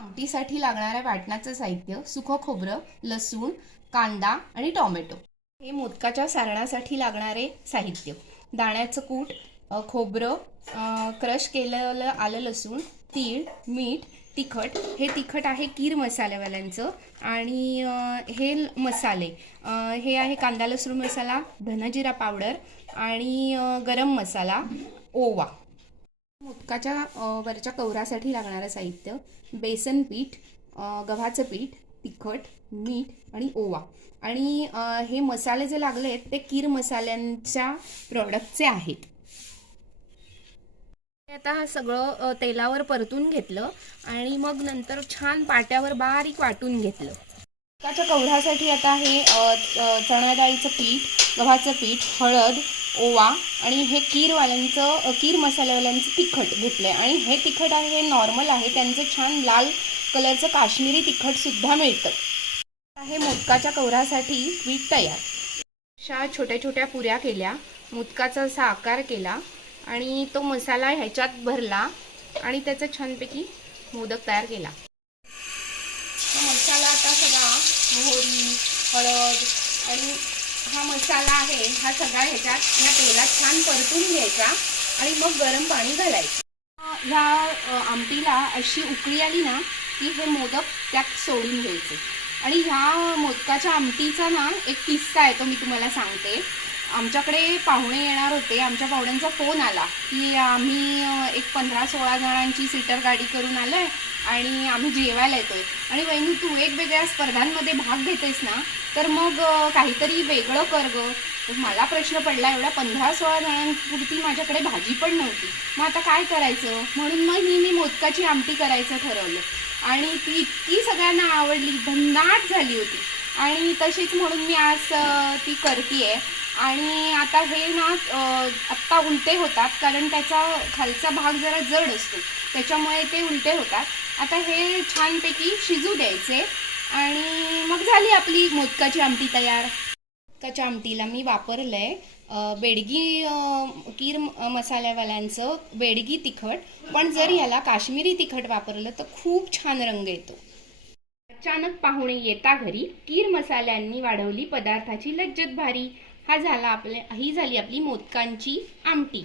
आमटीसाठी लागणाऱ्या वाटणाचं साहित्य: सुकं खोबरं, लसूण, कांदा आणि टोमॅटो. हे मोदकाच्या सारणासाठी लागणारे साहित्य: दाण्याचं कूट, खोबरं, क्रश केलेलं आलं लसूण, तीळ, मीठ, तिखट. हे तिखट आहे कीर मसाल्यावाल्यांचं. आणि हे मसाले हे आहे कांदा लसूण मसाला, धनजिरा पावडर आणि गरम मसाला, ओवा. मोदकाच्या वरच्या कवरासाठी लागणारं साहित्य: बेसन पीठ, गव्हाचं पीठ, तिखट, मीठ आणि ओवा. आणि हे मसाले जे लागले आहेत ते कीर मसाल्यांच्या प्रॉडक्टचे आहेत. आता हा सगळं तेलावर परतून घेतलं आणि मग नंतर छान पाट्यावर बारीक वाटून घेतलं. मोदकाच्या कवरासाठी आता हे चणा डाळीचं पीठ, गव्हाचं पीठ, हळद, ओवा आणि हे कीर मसाल्यावाल्यांचं तिखट घेतलं आहे. आणि हे तिखट आहे हे नॉर्मल आहे, त्यांचं छान लाल कलरचं काश्मीरी तिखटसुद्धा मिळतं. हे मोदकाच्या कवरासाठी पीठ तयार. अशा छोट्या छोट्या पुऱ्या केल्या, मोदकाचा असा आकार केला आणि तो मसाला ह्याच्यात भरला आणि त्याचा छानपैकी मोदक तयार केला. मसाला आता सगळा मोहरी, हळद आणि हा मसाला आहे हा सगळा ह्याच्यात ह्या तेलात छान परतून घ्यायचा आणि मग गरम पाणी घालायचं. ह्या आमटीला अशी उकळी आली ना की हे मोदक त्यात सोडून घ्यायचे. आणि ह्या मोदकाच्या आमटीचा ना एक किस्सा आहे, तो मी तुम्हाला सांगते. आमच्याकडे पाहुणे येणार होते. आमच्या पाहुण्यांचा फोन आला की आम्ही एक 15-16 जणांची सीटर गाडी करून आलो आहे आणि आम्ही जेवायला येतो आहे. आणि वहिनी, तू वेगवेगळ्या स्पर्धांमध्ये भाग घेतेस ना, तर मग काहीतरी वेगळं कर गं. मला प्रश्न पडला, एवढ्या 15-16 जणांपुरती माझ्याकडे भाजी पण नव्हती, मग आता काय करायचं. म्हणून मग मी मोदकाची आमटी करायचं ठरवलं आणि ती इतकी सगळ्यांना आवडली, भन्नाट झाली होती. आणि तशीच म्हणून मी आज ती करते. आणि आता हे ना आत्ता उलटे होतात, कारण त्याचा खालचा भाग जरा जड असतो, त्याच्यामुळे ते उलटे होतात. आता हे छानपैकी शिजू द्यायचे आणि मग झाली आपली मोदकाची आमटी तयार. मोदकाच्या आमटीला मी वापरलं आहे बेडगी कीर मसाल्यावाल्यांचं बेडगी तिखट. पण जर याला काश्मीरी तिखट वापरलं तर खूप छान रंग येतो. अचानक पाहुणे येता घरी, कीर मसाल्यांनी वाढवली पदार्थाची लज्जत भारी. ही झाली आपली मोदकांची आमटी.